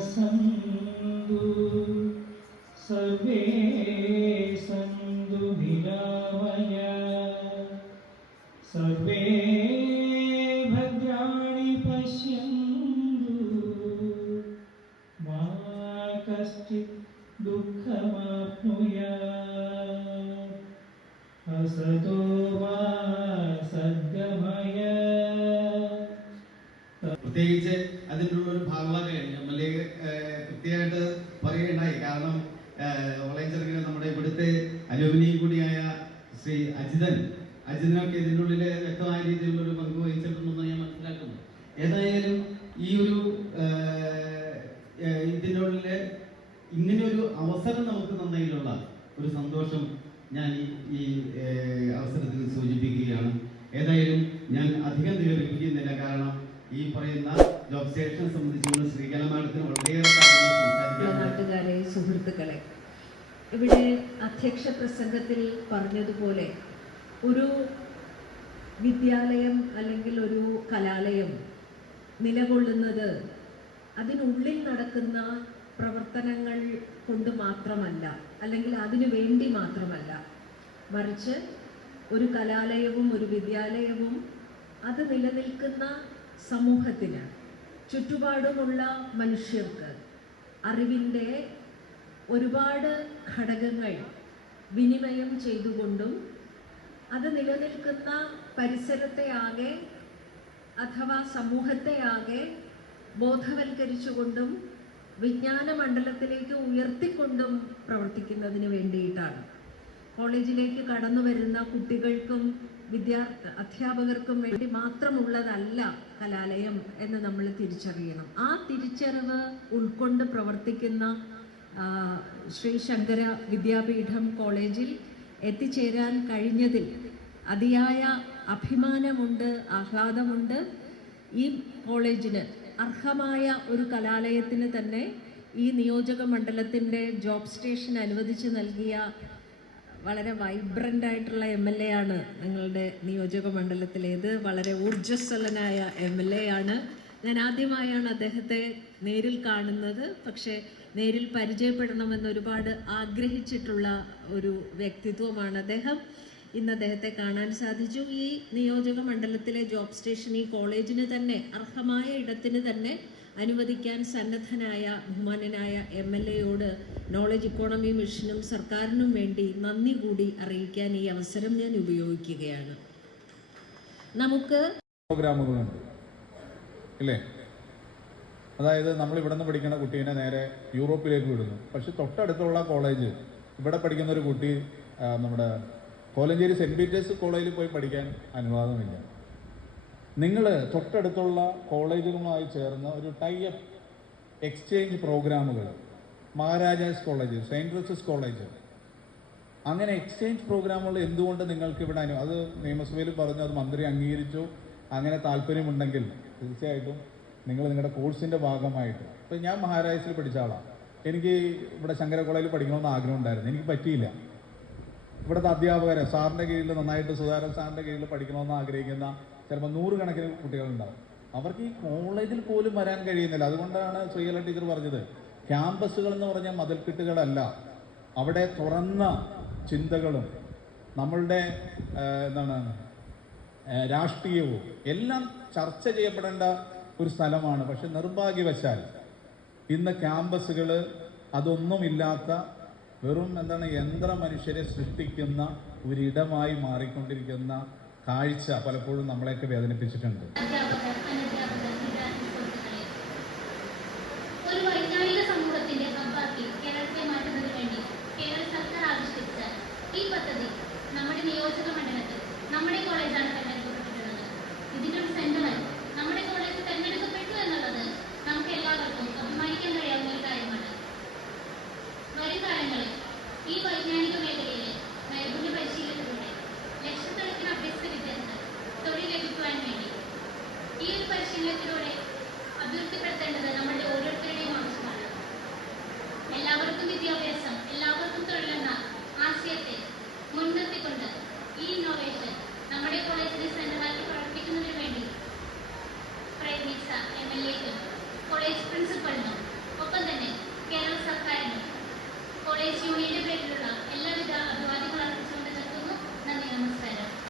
सन्तु सर्वे सन्तु निरामय सर्वे भद्राणि पश्यन्तु मा कश्चित् दुःखमाप्नुयात्। असतो मा പ്രത്യേകിച്ച് അതിന്റെ ഒരു ഭാഗമൊക്കെ എം എൽ എ കൃത്യമായിട്ട് പറയുകയുണ്ടായി. കാരണം വളയഞ്ചിറങ്ങിൽ നമ്മുടെ ഇവിടുത്തെ അലുമിനി കൂടിയായ ശ്രീ അജിതൻ അജിതനൊക്കെ ഇതിന്റെ ഉള്ളിൽ വ്യക്തമായ രീതിയിലുള്ള ഒരു പങ്ക് വഹിച്ചിട്ടുണ്ടെന്ന് ഞാൻ മനസ്സിലാക്കുന്നു. ഏതായാലും ഈ ഒരു ഇതിന്റെ ഉള്ളിൽ ഇങ്ങനെ ഒരു അവസരം നമുക്ക് തന്നതിലുള്ള ഒരു സന്തോഷം ഞാൻ ഈ ഈ ഏഹ്, അവസരത്തിൽ സൂചിപ്പിക്കുകയാണ് ഏതായാലും ഞാൻ അധികം ദീർഘിപ്പിക്കുന്നില്ല കാരണം ഈ പറയുന്ന ശ്രീകല മാഡത്തിന് വളരെയേറെ നാട്ടുകാരെ സുഹൃത്തുക്കളെ ഇവിടെ അധ്യക്ഷ പ്രസംഗത്തിൽ പറഞ്ഞതുപോലെ ഒരു വിദ്യാലയം അല്ലെങ്കിൽ ഒരു കലാലയം നിലകൊള്ളുന്നത് അതിനുള്ളിൽ നടക്കുന്ന പ്രവർത്തനങ്ങൾ കൊണ്ട് മാത്രമല്ല അല്ലെങ്കിൽ അതിനു വേണ്ടി മാത്രമല്ല. മറിച്ച് ഒരു കലാലയവും ഒരു വിദ്യാലയവും അത് നിലനിൽക്കുന്ന സമൂഹത്തിന് ചുറ്റുപാടുമുള്ള മനുഷ്യർക്ക് അറിവിന്റെ ഒരുപാട് ഘടകങ്ങൾ വിനിമയം ചെയ്തുകൊണ്ടും അത് നിലനിൽക്കുന്ന പരിസരത്തെ ആകെ അഥവാ സമൂഹത്തെ ആകെ ബോധവൽക്കരിച്ചുകൊണ്ടും വിജ്ഞാന മണ്ഡലത്തിലേക്ക് ഉയർത്തിക്കൊണ്ടും പ്രവർത്തിക്കുന്നതിന് വേണ്ടിയിട്ടാണ്. കോളേജിലേക്ക് കടന്നു വരുന്ന കുട്ടികൾക്കും വിദ്യാർത്ഥി അധ്യാപകർക്കും വേണ്ടി മാത്രമുള്ളതല്ല കലാലയം എന്ന് നമ്മൾ തിരിച്ചറിയണം. ആ തിരിച്ചറിവ് ഉൾക്കൊണ്ട് പ്രവർത്തിക്കുന്ന ശ്രീ ശങ്കര വിദ്യാപീഠം കോളേജിൽ എത്തിച്ചേരാൻ കഴിഞ്ഞതിൽ അതിയായ അഭിമാനമുണ്ട് ആഹ്ലാദമുണ്ട്. ഈ കോളേജിന് അർഹമായ ഒരു കലാലയത്തിന് തന്നെ ഈ നിയോജക മണ്ഡലത്തിന്റെ ജോബ് സ്റ്റേഷൻ അനുവദിച്ച് നൽകിയ വളരെ വൈബ്രന്റ് ആയിട്ടുള്ള എം എൽ എ ആണ് നിങ്ങളുടെ നിയോജക മണ്ഡലത്തിലേത് വളരെ ഊർജസ്വലനായ എം എൽ എ ആണ്. ഞാൻ ആദ്യമായാണ് അദ്ദേഹത്തെ നേരിൽ കാണുന്നത്. പക്ഷേ നേരിൽ പരിചയപ്പെടണമെന്ന് ഒരുപാട് ആഗ്രഹിച്ചിട്ടുള്ള ഒരു വ്യക്തിത്വമാണ് അദ്ദേഹം. ഇന്ന് അദ്ദേഹത്തെ കാണാൻ സാധിച്ചു. ഈ നിയോജക മണ്ഡലത്തിലെ ജോബ് സ്റ്റേഷൻ ഈ കോളേജിന് തന്നെ അർഹമായ ഇടത്തിന് തന്നെ അനുവദിക്കാൻ സന്നദ്ധനായ ബഹുമാനനായ എം എൽ എയോട് നോളജ് ഇക്കോണമി മിഷനും സർക്കാരിനും വേണ്ടി നന്ദി കൂടി അറിയിക്കാൻ ഈ അവസരം ഞാൻ ഉപയോഗിക്കുകയാണ്. നമുക്ക് അതായത് നമ്മൾ ഇവിടെ നിന്ന് പഠിക്കുന്ന കുട്ടീനെ നേരെ യൂറോപ്പിലേക്ക് വിടുന്നു. പക്ഷെ തൊട്ടടുത്തുള്ള കോളേജ് ഇവിടെ പഠിക്കുന്ന ഒരു കുട്ടി നമ്മുടെ കോലഞ്ചേരി സെന്റ് പീറ്റേഴ്സ് കോളേജിൽ പോയി പഠിക്കാൻ അനുവാദമില്ല. നിങ്ങൾ തൊട്ടടുത്തുള്ള കോളേജുകളുമായി ചേർന്ന ഒരു ടൈ അപ്പ് എക്സ്ചേഞ്ച് പ്രോഗ്രാമുകൾ Maharaja's college Saint Joseph's college. അങ്ങനെ എക്സ്ചേഞ്ച് പ്രോഗ്രാമുകൾ എന്തുകൊണ്ട് നിങ്ങൾക്ക് ഇവിടെ അത് നിയമസഭയിൽ പറഞ്ഞു അത് മന്ത്രി അംഗീകരിച്ചു അങ്ങനെ താല്പര്യമുണ്ടെങ്കിൽ തീർച്ചയായിട്ടും നിങ്ങൾ നിങ്ങളുടെ കോഴ്സിന്റെ ഭാഗമായിട്ട്. ഇപ്പം ഞാൻ മഹാരാജസിൽ പഠിച്ച ആളാണ് എനിക്ക് ഇവിടെ ശങ്കര കോളേജിൽ പഠിക്കണമെന്ന് ആഗ്രഹം ഉണ്ടായിരുന്നു എനിക്ക് പറ്റിയില്ല. ഇവിടുത്തെ അധ്യാപകരെ സാറിന്റെ കീഴിൽ നന്നായിട്ട് സുധാരൻ സാറിന്റെ കീഴിൽ പഠിക്കണമെന്ന് ആഗ്രഹിക്കുന്ന ചിലപ്പോൾ നൂറുകണക്കിന് കുട്ടികളുണ്ടാവും. അവർക്ക് ഈ കോളേജിൽ പോലും വരാൻ കഴിയുന്നില്ല. അതുകൊണ്ടാണ് ശ്രീകല ടീച്ചർ പറഞ്ഞത്. ക്യാമ്പസുകൾ എന്ന് പറഞ്ഞ മതിൽക്കെട്ടുകളല്ല. അവിടെ തുറന്ന ചിന്തകളും നമ്മളുടെ എന്താണ് രാഷ്ട്രീയവും എല്ലാം ചർച്ച ചെയ്യപ്പെടേണ്ട ഒരു സ്ഥലമാണ്. പക്ഷെ നിർഭാഗ്യവശാൽ ഇന്ന് ക്യാമ്പസുകൾ അതൊന്നുമില്ലാത്ത വെറും എന്താണ് യന്ത്ര മനുഷ്യരെ സൃഷ്ടിക്കുന്ന ഒരിടമായി മാറിക്കൊണ്ടിരിക്കുന്ന കാഴ്ച പലപ്പോഴും നമ്മളെയൊക്കെ വേദനിപ്പിച്ചിട്ടുണ്ട്. ഒരു